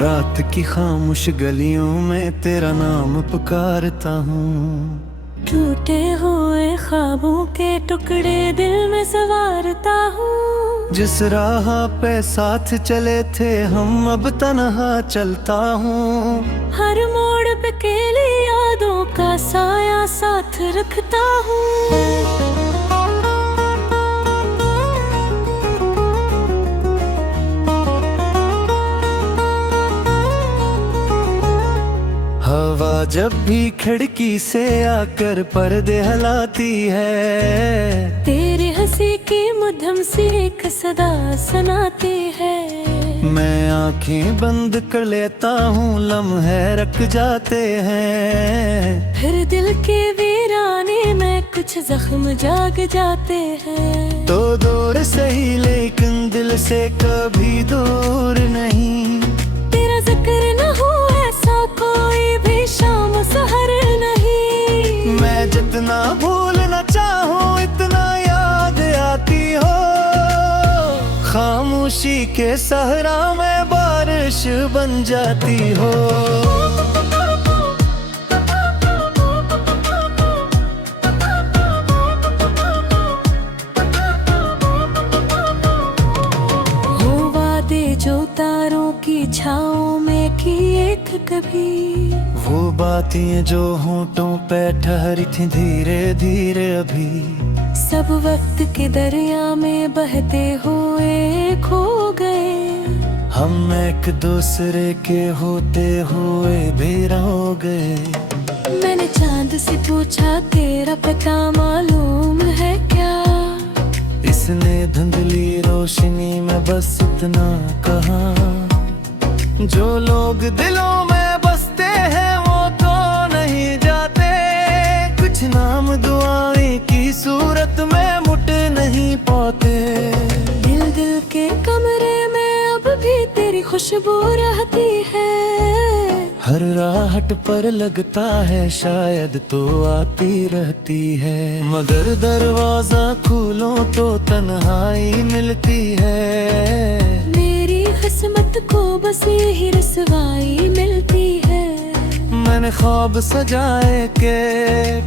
रात की खामोश गलियों में तेरा नाम पुकारता हूँ। टूटे हुए ख्वाबों के टुकड़े दिल में संवारता हूँ। जिस राह पे साथ चले थे हम अब तन्हा चलता हूँ। हर मोड़ पे अकेली यादों का साया साथ रखता हूँ। हवा जब भी खिड़की से आकर पर्दे हिलाती है, तेरी हंसी की मध्यम सी एक सदा सुनाती है। मैं आंखें बंद कर लेता हूँ, लम्हे रख जाते हैं। फिर दिल के वीराने में कुछ जख्म जाग जाते हैं। तो दूर सही लेकिन दिल से कभी दूर नहीं। तेरा जिक्र न हो ऐसा कोई भी शाम सहर नहीं। मैं जितना भूलना चाहूँ इतना याद आती हो। खामोशी के सहरा में बारिश बन जाती हो। जो तारों की छाओं में की एक कभी, वो बातें जो होंठों पे ठहरी थी धीरे धीरे अभी, सब वक्त के दरिया में बहते हुए खो गए। हम एक दूसरे के होते हुए भी रह गए। मैंने चांद से पूछा तेरा पता मालूम है क्या? इसने धुंधली रोशनी में बस इतना कहा, जो लोग दिलों में बसते हैं वो तो नहीं जाते। कुछ नाम दुआएं की सूरत में मुट नहीं पाते। दिल दिल के कमरे में अब भी तेरी खुशबू रहती है। हर राहट पर लगता है शायद तो आती रहती है, मगर दरवाजा खोलो तो तन्हाई मिलती है। मेरी किस्मत को बस यही रसवाई मिलती है। मैंने ख्वाब सजाए के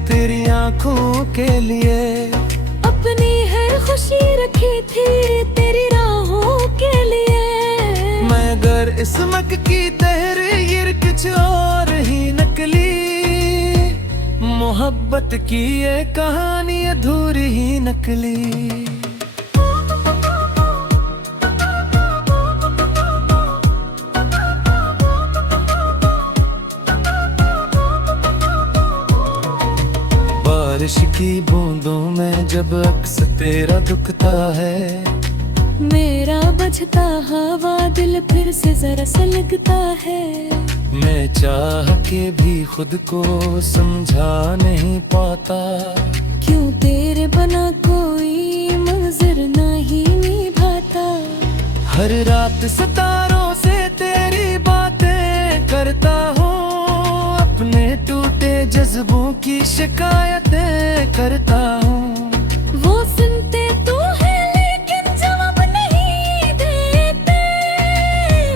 तेरी आंखों के लिए, अपनी हर खुशी रखी थी तेरी राहों के लिए। मगर इसमत की तहरीर कुछ और ही नकली। मोहब्बत की ये कहानी अधूरी ही नकली। बारिश की बूंदों में जब अक्स तेरा दुखता है, मेरा बजता हवा दिल फिर से जरा सा लगता है। मैं चाह के भी खुद को समझा नहीं पाता, क्यों तेरे बना कोई मंजर नहीं निभाता। हर रात सितारों से तेरी बातें करता हूँ, अपने टूटे जज्बों की शिकायतें करता हूँ। वो सुनते तो है लेकिन जवाब नहीं देते।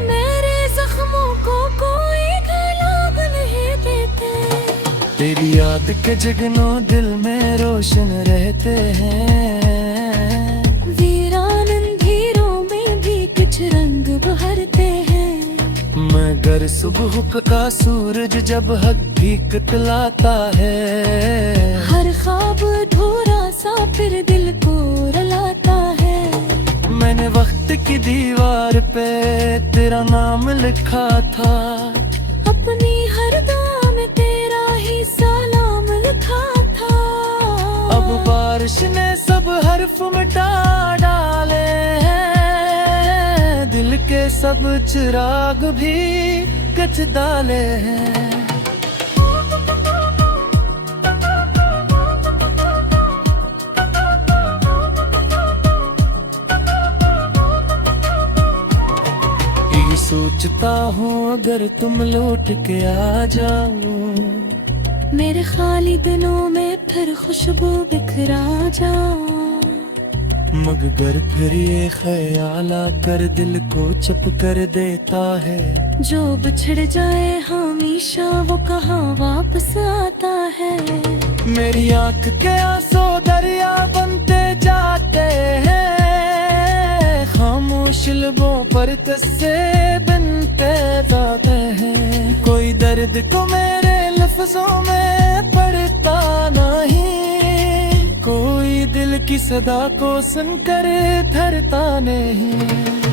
मेरे जख्मों को कोई गलाब नहीं देते। तेरी याद के जगनों दिल में रोशन रहते हैं। वीरान अंधेरों में भी कुछ रंग बहरते हैं। मगर सुबह का सूरज जब हक भी कतलाता है, हर ख्वाब अधूरा सा फिर दिल को रुलाता है। मैंने वक्त की दीवार पे तेरा नाम लिखा था, अपनी हर दुआ में तेरा ही सलाम लिखा था। अब बारिश ने सब हर्फ मिटा डाले हैं, दिल के सब चिराग भी कच डाले हैं। सोचता हूँ अगर तुम लौट के आ जाओ, मेरे खाली दिनों में फिर खुशबू बिखरा जाओ। मगर फिर ये ख्याल आकर दिल को चुप कर देता है। जो बिछड़ जाए हमेशा वो कहाँ वापस आता है। मेरी आंख के आंसू दरिया बनते जाते हैं, खामोश लबों पर किस्से बनते जाते हैं। कोई दर्द को मेरे लफ्जों में पढ़ता नहीं, कोई दिल की सदा को सुनकर ठहरता नहीं।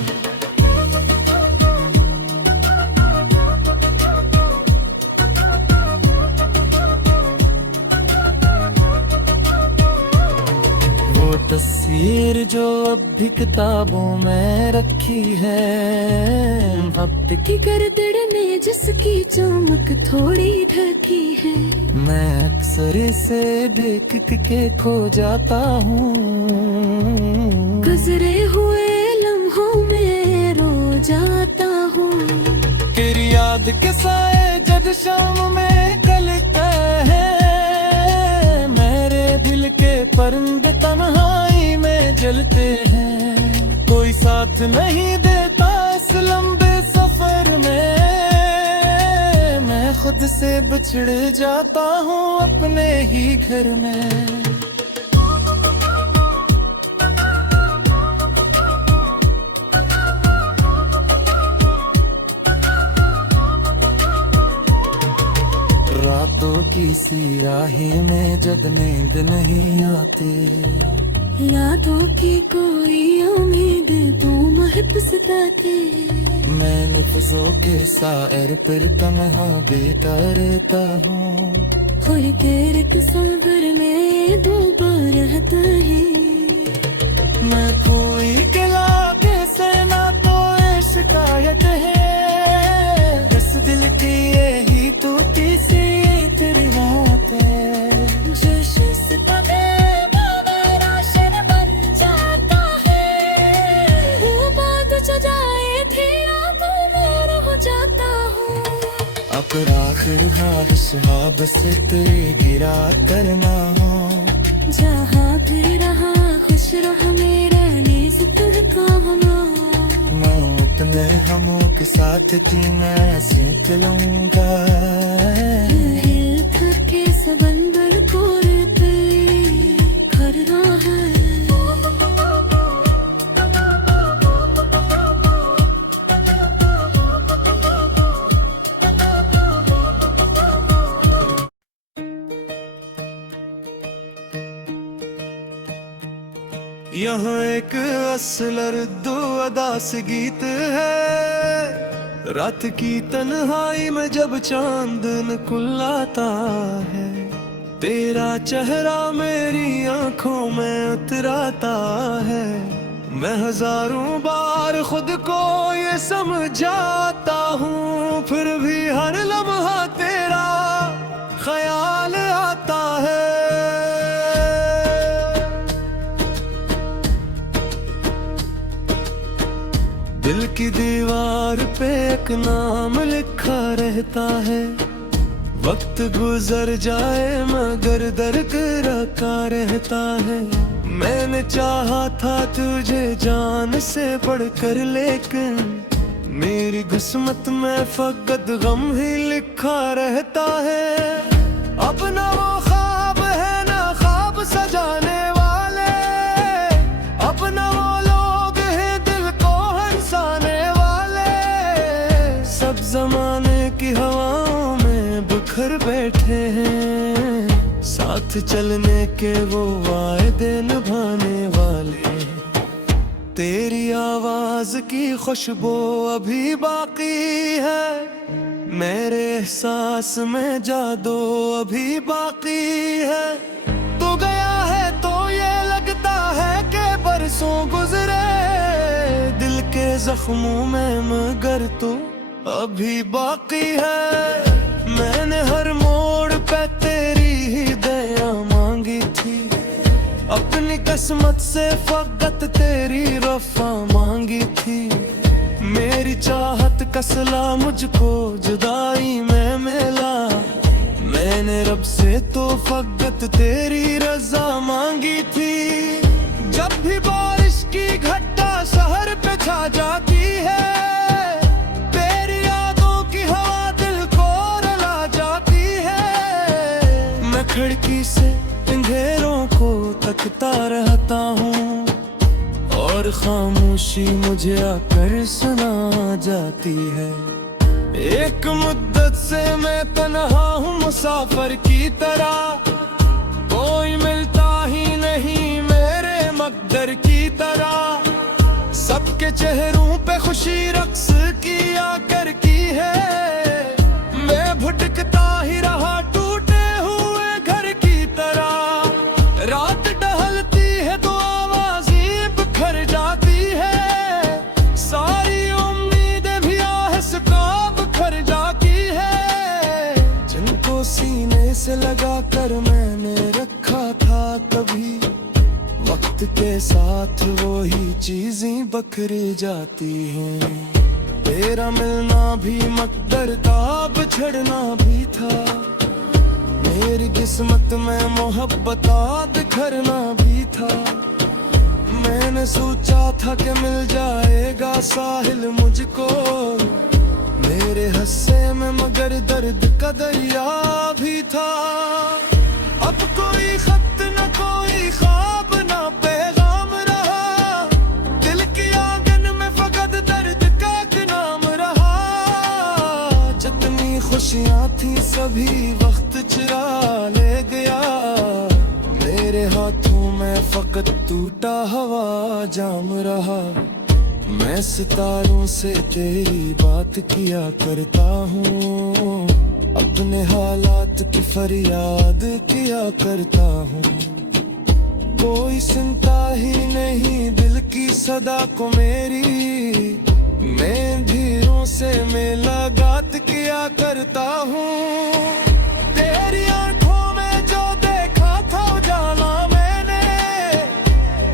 तस्वीर जो अब भी किताबों में रखी है, वक्त की गर्दन में जिसकी चमक थोड़ी ढकी है। मैं अक्सर इसे देख के खो जाता हूँ। गुजरे हुए लम्हों में रो जाता हूँ। तेरी याद के साए जब शाम में कलते हैं, मेरे दिल के परिंदे तन्हाई में जलते हैं। कोई साथ नहीं देता इस लंबे सफर में, मैं खुद से बिछड़ जाता हूँ अपने ही घर में। रातों की सियाही में जब नींद नहीं आती, यादों की कोई उम्मीद तू महक सताते। मैं लफ्जों के शायर पर तन्हा बेटा रहता हूँ। थोड़ी देर तस्वीर में डूबा रहता है। मैं कोई के लाके से ना तो शिकायत है, बस दिल की यही तो तीसरी तेरी बात है। जोश से रोशन बन जाता है, वो बात जो जाए धीरा तो मैं रह जाता हूँ। अब आखिर ख्वाहिश बस तेरे गिरा करना हो, जहाँ भी रहा खुश रह मेरा नीज़ तुझ कहना। मैं उतने हमों के साथ थी मैं सीख लूंगा। हिल थके समंदर को पे कर रहा है। यहाँ एक असलर दो अदास गीत है, रात की तन्हाई में जब चांदन खुलाता है, तेरा चेहरा मेरी आंखों में उतराता है। मैं हजारों बार खुद को ये समझाता हूँ, फिर भी हर लम्हा तेरा ख्याल आता है। दिल की दीवार पे एक नाम लिखा रहता है, वक्त गुजर जाए मगर दर्द रखा रहता है। मैंने चाहा था तुझे जान से बढ़कर, लेकिन मेरी किस्मत में फकत गम ही लिखा रहता है। अब ना वो ख्वाब है ना ख्वाब सजाने वाले, अब ना वो लोग हैं दिल को हंसाने वाले। सब जमाने की हवाओं में बिखर बैठे हैं, साथ चलने के वो वायदे निभाने वाले। तेरी आवाज की खुशबू अभी बाकी है, मेरे एहसास में जादू अभी बाकी है। तू गया है तो ये लगता है कि बरसों गुजरे दिल के जख्मों में, मगर तू अभी बाकी है। मैंने हर मोड़ पे तेरी ही दया मांगी थी, अपनी किस्मत से फकत तेरी रफा मांगी थी। मेरी चाहत का सिला मुझको जुदाई में मिला, मैंने रब से तो फकत तेरी रजा मांगी थी। जब भी बारिश की घटा शहर पे छा जाती है, तेरी यादों की हवा दिल को रुला जाती है। मैं खिड़की से अंधेरों को तकता रहता हूँ और खामोशी मुझे आकर सुना जाती है। एक मुद्दत से मैं तन्हा हूँ मुसाफिर की तरह, कोई मिलता ही नहीं मेरे मकदर की तरह। सबके चेहरों पे खुशी रक्स किया कर की है, मैं भटकता ही रहा टूटे हुए घर की तरह। रात ढलती है तो आवाज़ें बिखर जाती है, सारी उम्मीदें भी आहस का बिखर जाती है। जिनको सीने से लगा कर मैंने रखा था कभी, वक्त के साथ वो ही चीजें बखर जाती हैं। तेरा मिलना भी मकदर था, बिछड़ना भी था। मेरी किस्मत में मोहब्बत बिखरना भी था। मैंने सोचा था कि मिल जाएगा साहिल मुझको मेरे हिस्से में, मगर दर्द का दरिया भी था। अब कोई खत न कोई ख्वाब न पैगाम रहा, दिल की आंगन में फकत दर्द का एक नाम रहा। जितनी खुशियां थी सभी वक्त चुरा ले गया, मेरे हाथों में फकत टूटा हवा जाम रहा। मैं सितारों से तेरी बात किया करता हूँ, अपने हालात की फरियाद किया करता हूँ। कोई सुनता ही नहीं दिल की सदा को मेरी, मैं धीरों से मुलाकात किया करता हूँ। तेरी आंखों में जो देखा था उजाला मैंने,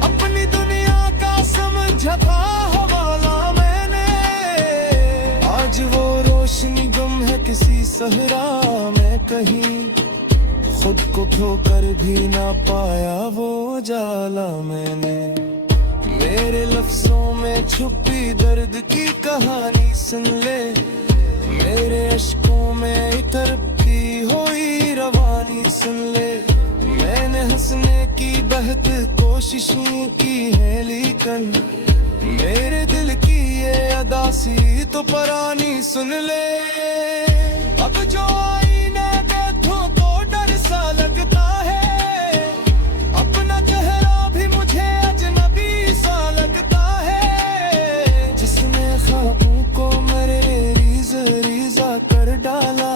अपनी दुनिया का समझा था हवाला मैंने। आज वो रोशनी गुम है किसी सहरा में कहीं, खुद को खोकर भी ना पाया वो उजाला मैंने। मेरे लफ्जों में छुपी दर्द की कहानी सुन ले, मेरे अश्कों में इतर की हुई रवानी सुन ले। मैंने हंसने की बहुत कोशिशें की है, लेकिन मेरे दिल की ये अदासी तो परानी सुन ले। अब जो आईने देखूं तो डर सा लगता है, अपना चेहरा भी मुझे अजनबी सा लगता है। जिसने ख्वाबों को मेरे रीज़ा कर डाला,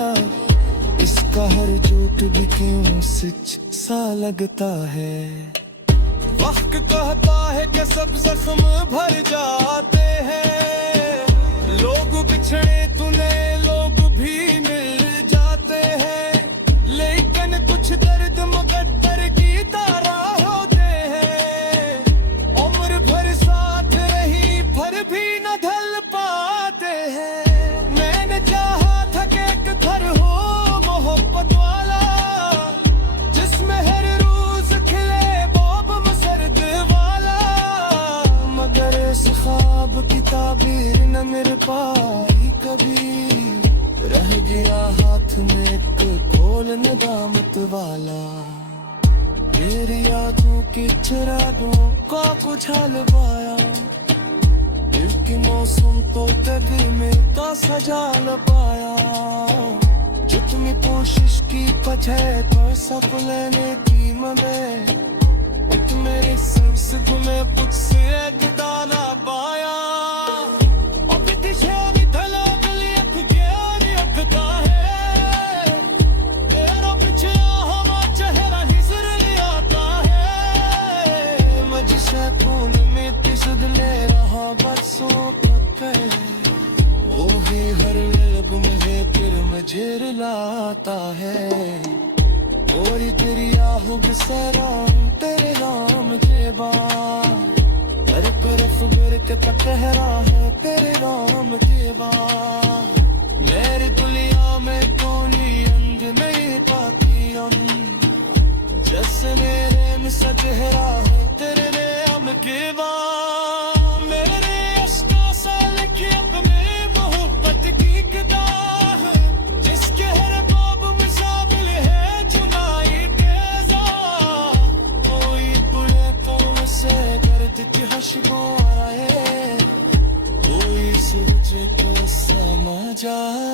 इसका हर झूठ भी क्यों सच सा लगता है। वक्त कहता है कि सब जख्म भर जाते हैं, लोग बिछड़े तूने लोग भी मिल जाते हैं। लेकिन कुछ दर्द मुकद्दर की तरह होते हैं, उम्र भर साथ रही फिर भी न ढल पाते हैं। मैंने चाहा था कि एक घर हो मोहब्बत वाला, जिसमें हर रोज खिले बाब मसरद वाला, मगर इस ख्वाब की ताबीर न मिल पाई कभी। रह गया हाथ में एक खोल नदामत वाला, मेरी यादों की चिरागों का बुझा लबाया। दिल की मौसम तो तभी में का सजा लबाया। जितनी कोशिश की पछे पर सब लेने की मने, एक मेरे सर से घुमे कुछ से एक दाना पाया। अब दिशा धलोक लियक गया रखता है, तेरा पिछला हवा चेहरा ही सुर आता है। मैं जिसे फूल में तिसद ले रहा बरसों तक, वो भी हर लब में फिर मुझे रुलाता है। और तेरी आहू बसराम तेरे नाम के बाद, हर तरफ बरकत कहरा है तेरे नाम के बाद। मेरी दुनिया में कोई अंग नहीं पाती हम, जैसे मेरे में सचेहरा है तेरे नाम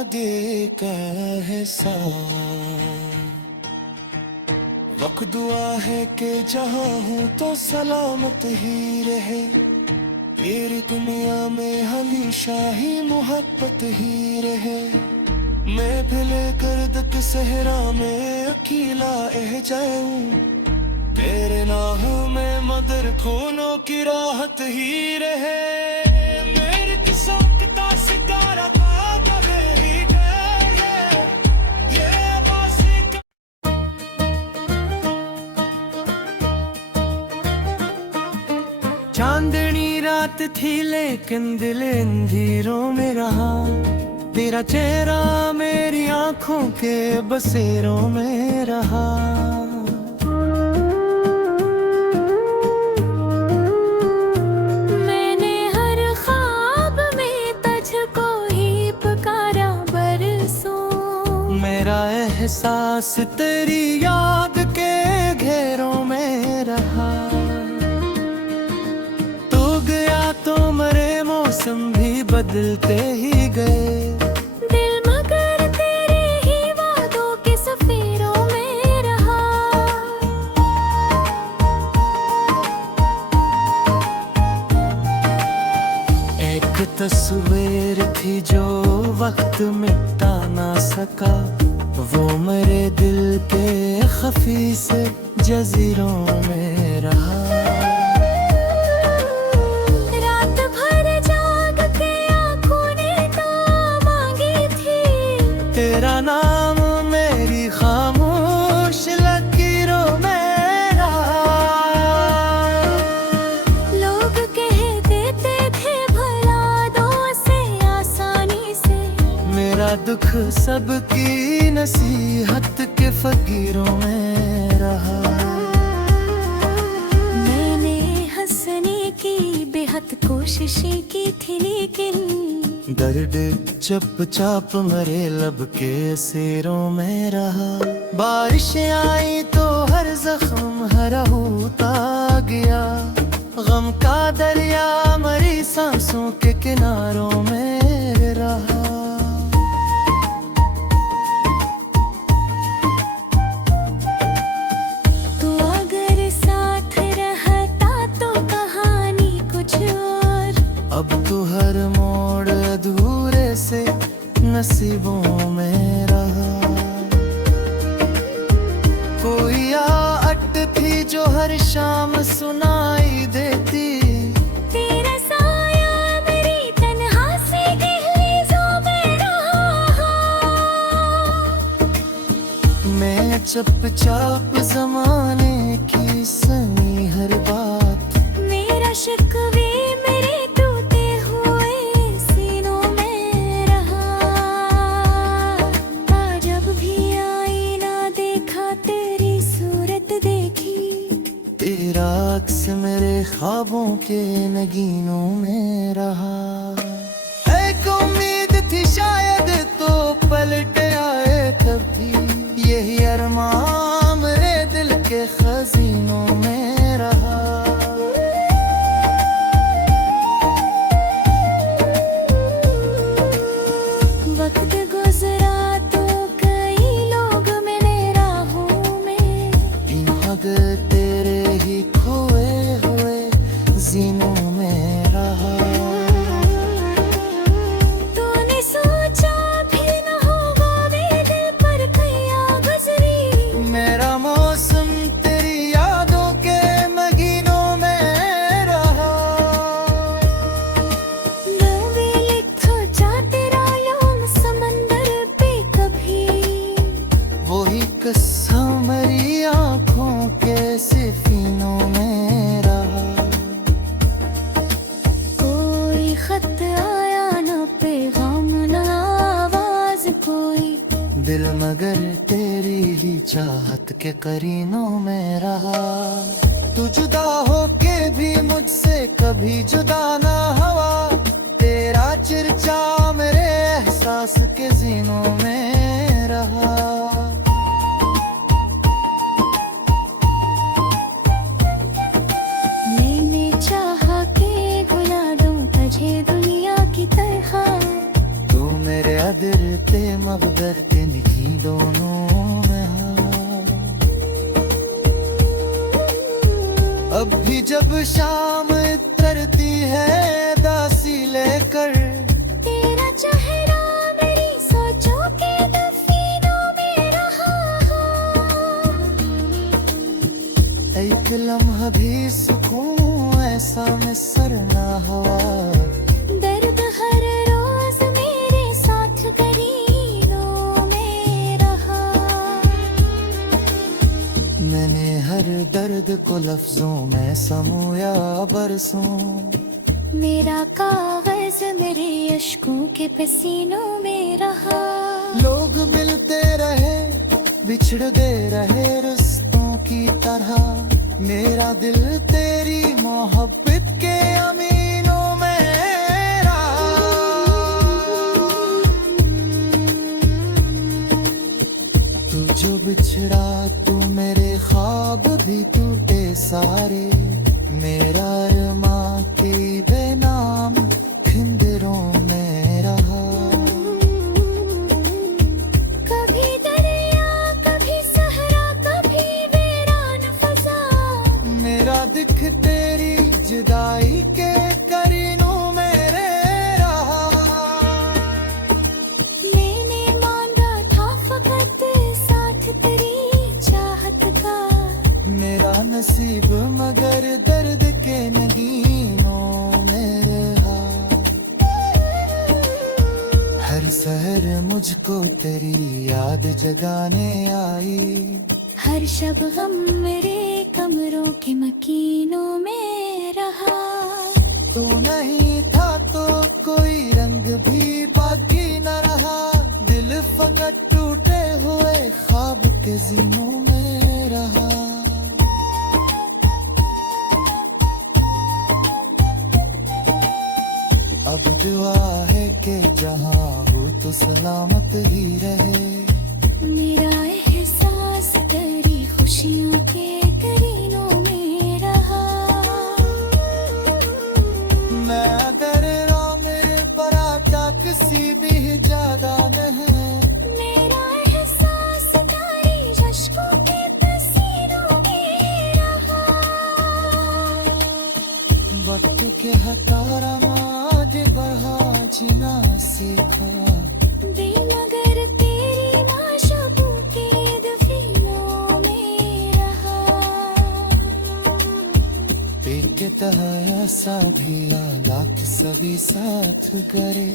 वादे का एहसास। वक्त दुआ है कि जहाँ हूँ तो सलामत ही रहे, मेरी दुनिया में हमेशा ही मोहब्बत ही रहे। मैं फिले गर्दक सहरा में अकेला रह जाऊं, तेरे नाम में मदर खूनों की राहत ही रहे। मेरे किस्मत का सितारा का मेरी गए, ये बासी का। चांदनी रात थी लेकिन दिल अंधेरों में रहा, तेरा चेहरा मेरी आंखों के बसेरों में रहा। मैंने हर ख्वाब में तुझको ही पुकारा बरसों, मेरा एहसास तेरी याद के घेरों में रहा। तू गया तो मरे मौसम भी बदलते ही गए, दिल मगर तेरे ही वादों के सफीरों में रहा। एक तस्वीर थी जो वक्त मिटा ना सका, वो मेरे दिल के खफी से जजीरों में रहा। रात भर जाग के आँखों ने तो मांगी थी, तेरा नाम मेरी खामोश लकीरों में रहा। लोग कह देते थे भला दो से आसानी से, मेरा दुख सबकी नसीहत के फकीरों में रहा। मैंने हंसने की बेहद कोशिशें की थी लेकिन दर्द चुपचाप मरे लब के सिरों में रहा। बारिश आई तो हर जख्म हरा होता गया, गम का दरिया मरी सांसों के किनारों में रहा। तू अगर साथ रहता तो कहानी कुछ और, अब तो हर मोड़ अधूरे से नसीबों में रहा। कोई आहट थी जो हर शाम सुनाई देती, तेरा साया मेरी तन्हासी दहलीजों में रहा। मैं चुपचाप जमाने की सनी हर बात, मेरा शिकवे मेरे टूटे हुए सीनों में रहा। आज जब भी आईना देखा तेरी सूरत देखी, तेरा अक्स मेरे ख्वाबों के नगीनों में रहा। एक उम्मीद थी शायद तो पलट आए कभी, यही अरमान मेरे दिल के खजीनों में रहा। वक्त गुजरा तो कई लोग मिले राहों में, मगर तेरे ही खोए हुए जीनों में रहा। तूने सोचा भी न होगा मेरे दिल पर कैया गुजरी, मेरा मौसम तेरी यादों के महीनों में रहा। नवे लिखो जा तेरा नाम समंदर पे कभी, वही किस्सा मेरी आंखों के सिफीनों में रहा। कोई खत आया न पैगाम न आवाज कोई, दिल मगर तेरी ही चाहत के करीनों में रहा। तू जुदा होके भी मुझसे कभी जुदा ना हुआ, तेरा चर्चा मेरे एहसास के जीनों में रहा। मैंने चाहा कि भुला दूं तुझे दुनिया की तरह, तू मेरे दिल ते जब शाम उतरती है दासी लेकर, तेरा चेहरा मेरी सोचों के दफीनों में रहा हो। एक लम्हा भी सुकून ऐसा मिसर ना हुआ। दर्द हर रोज मेरे साथ करीनों में रहा। मैंने हर दर्द को लफ्जों में समोया बरसों। मेरा कागज मेरे अश्कों के पसीनों में रहा। लोग मिलते रहे बिछड़ते रहे रिश्तों की तरह। मेरा दिल तेरी मोहब्बत के अमीनों में रहा। तू जो बिछड़ा तू मेरे ख्वाब भी टूटे सारे। मेरा अरमां के बेनाम खिंदरों में रहा। कभी दरिया कभी सहरा कभी वीरान फजा। मेरा दिख तेरी जुदाई के करीनों में रहा। मैंने मांगा था फकत साथ तेरी चाहत का। मेरा नसीब मगर दर्द के नगीनों में रहा। हर सहर मुझको तेरी याद जगाने आई। हर शब गम मेरे कमरों के मकीनों में रहा। तू नहीं था तो कोई रंग भी बाकी न रहा। दिल फकत टूटे हुए ख्वाब के जीनों में रहा। अब दुआ है कि जहाँ हो तो सलामत ही रहे। मेरा एहसास तेरी खुशियों के करीनों में रहा। मैं अगर मेरे पराठा किसी भी ज्यादा नहीं। मेरा एहसास तेरी अश्कों के पसीनों में रहा। वक्त के हतारा माज बहा जीना सीखा। दिल मगर तेरी माशूकों के दफीनों में रहा। एक तह ऐसा भी आला कि सभी साथ करे।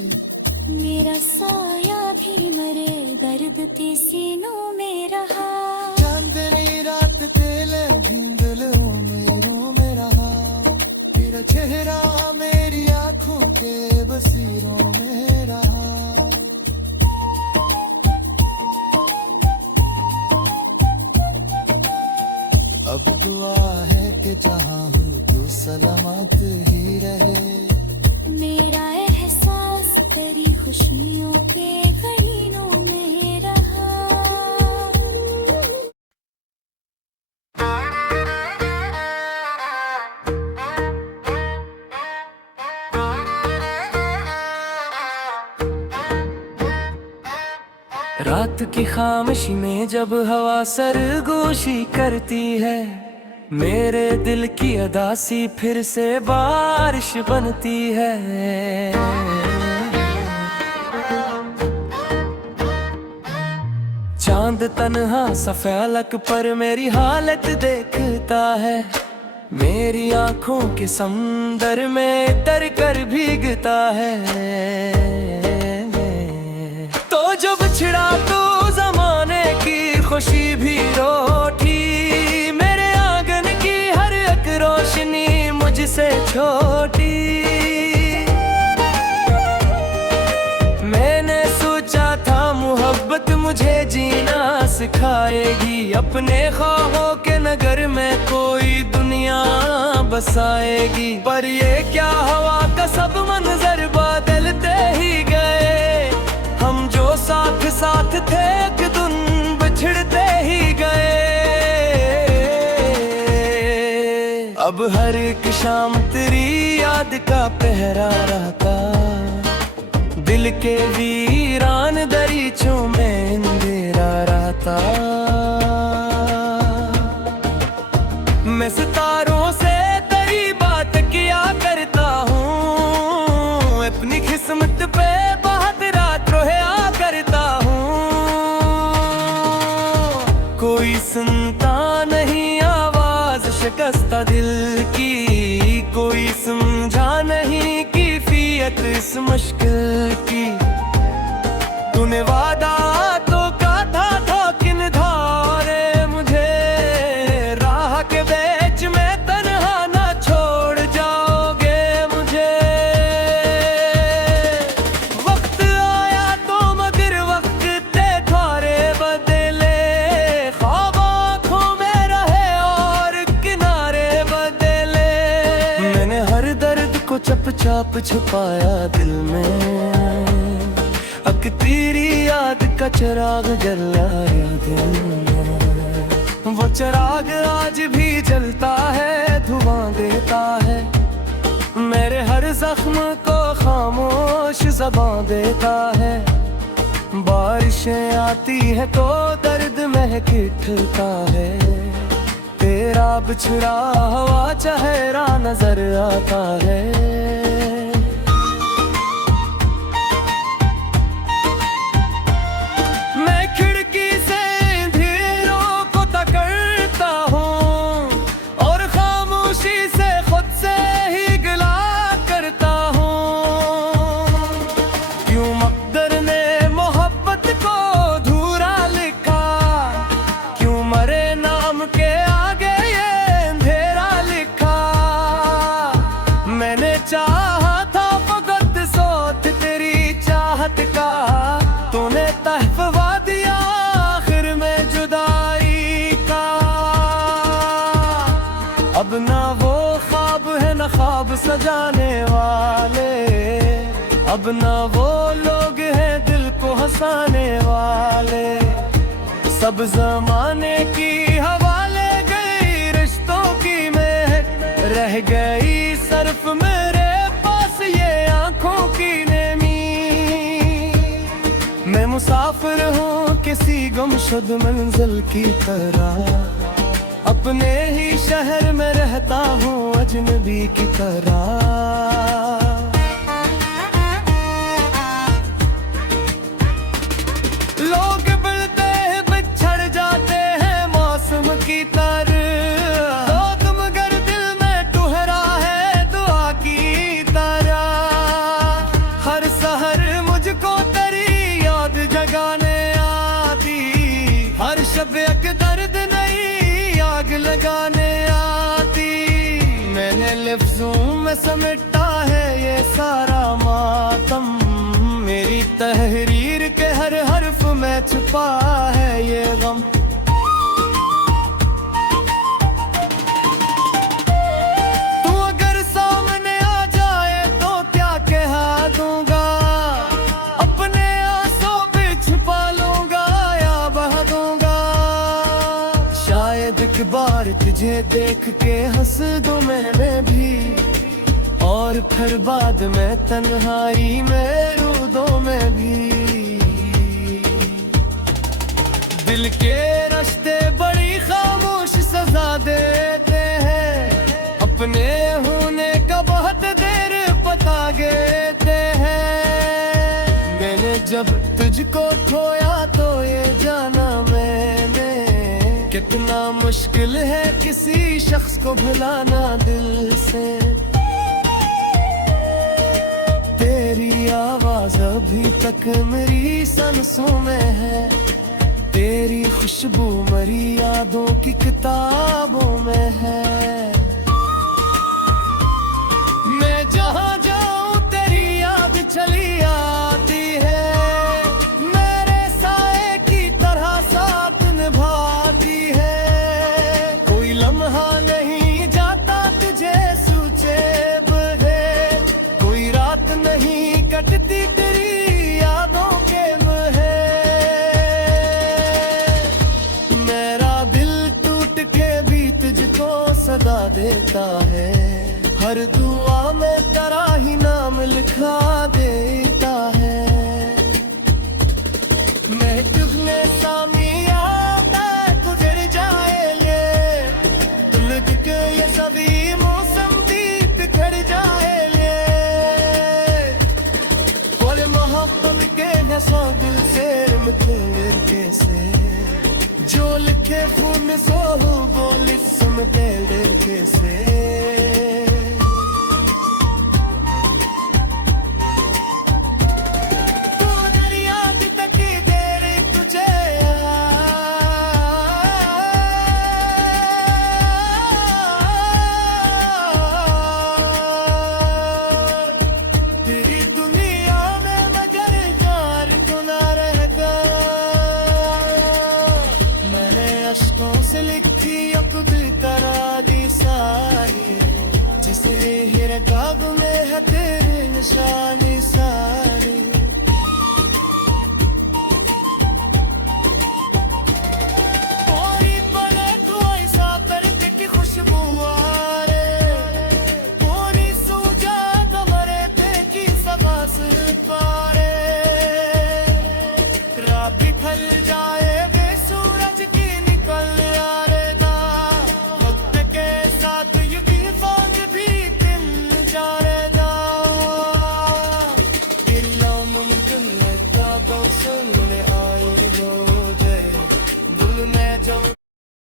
मेरा साया भी मरे दर्द के सीनों में रहा। चांदनी रात तेले भिंदलों मेरों में रहा। तेरा चेहरा मेरी आंखों के बसीरों में रहा। अब दुआ है कि जहाँ हो तू सलामत ही रहे। मेरा एहसास तेरी खुशियों के करीनों में रहा। रात की खामोशी में जब हवा सरगोशी करती है। मेरे दिल की अदासी फिर से बारिश बनती है। चांद तन्हा सफेलक पर मेरी हालत देखता है। मेरी आंखों के समंदर में तर कर भीगता है। तो जो बिछड़ा तो जमाने की खुशी भी रोटी। मेरे आंगन की हर एक रोशनी मुझसे छोटी। मैंने सोचा था मोहब्बत मुझे जीना सिखाएगी। अपने ख्वाबों के नगर में कोई दुनिया बसाएगी। पर ये क्या हवा का सब मंजर बदलते ही गए। हम जो साथ साथ थे एक दिन बिछड़ते ही गए। अब हर एक शाम तेरी याद का पहरा रहता। दिल के वीरान दरीचों में अंधेरा रहता। मैं सितारों से तेरी शिकस्ता दिल की, कोई समझा नहीं कैफियत इस मुश्किल की। तूने वादा तो का था किन धारे मुझे, राह के बीच में तन्हा ना छोड़ जाओगे मुझे। वक्त आया तो मगर वक्त ते थारे बदले, ख्वाब आँखों में रहे और किनारे बदले। मैंने हर दर्द को चुपचाप छुपाया दिल में, अक तेरी याद का चिराग जलाया दिल में। वो चिराग आज भी जलता है, धुआं देता है, मेरे हर जख्म को खामोश ज़बां देता है। बारिशें आती है तो दर्द महक उठता है, तेरा बिछड़ा हुआ चेहरा नजर आता है। चाहा था फकत सोत तेरी चाहत का, तूने तहफवा दिया आखिर में जुदाई का। अब ना वो ख्वाब है ना ख्वाब सजाने वाले, अब ना वो लोग हैं दिल को हंसाने वाले। सब जमाने की हवाले गई रिश्तों की महक, रह गई सिर्फ मेरे पास ये आंखों की नेमी। मैं मुसाफिर हूँ किसी गुमशुद मंजिल की तरह, अपने ही शहर में रहता हूँ अजनबी की तरह। लोग मिलते हैं बिछड़ जाते हैं मौसम की तरह, शब एक दर्द नहीं आग लगाने आती। मैंने लफ्जों में समेटा है ये सारा मातम, मेरी तहरीर के हर हर्फ में छुपा है ये गम। तू अगर सामने आ जाए तो क्या कह दूंगा, अपने आंसू भी छुपा लूंगा या बहा दूंगा। एक बार तुझे देख के हंस दूं मैंने भी, और फिर बाद में तन्हाई में रो दूं मैं भी। दिल के रास्ते बड़ी खामोश सजा देते हैं, अपने होने का बहुत देर पता देते हैं। मैंने जब तुझको खोया तो ये जाना मैंने, कितना मुश्किल है किसी शख्स को भुलाना दिल से। तेरी आवाज अभी तक मेरी सांसों में है, तेरी खुशबू मरी यादों की किताबों में है। मैं जहाँ जाऊँ तेरी याद चली आती है, मेरे साए की तरह साथ निभाती है। कोई लम्हा नहीं जाता तुझे सोचे बगैर, कोई रात नहीं कटती तेरी यादों के महल। मेरा दिल टूट के भी तुझको सदा देता है, हर दुआ में तेरा ही नाम लिखा देता है। मैं दुखने सामी आता गुजर जाएंगे, तुलक के ये सभी मौसम दीप खड़ जाएंगे। बोले मोहब्बत के नशा दिल से रमते कैसे, जो लिखे खून सो बोल सुनते धोखे से। तू दरिया की तकी देर तुझे तेरी दुनिया में मगर जार तो ना रहता। मैंने अश्कों से लिखी अपनी तरानी सारी, जिसने हीरे काब में है तेरी निशानी सारी।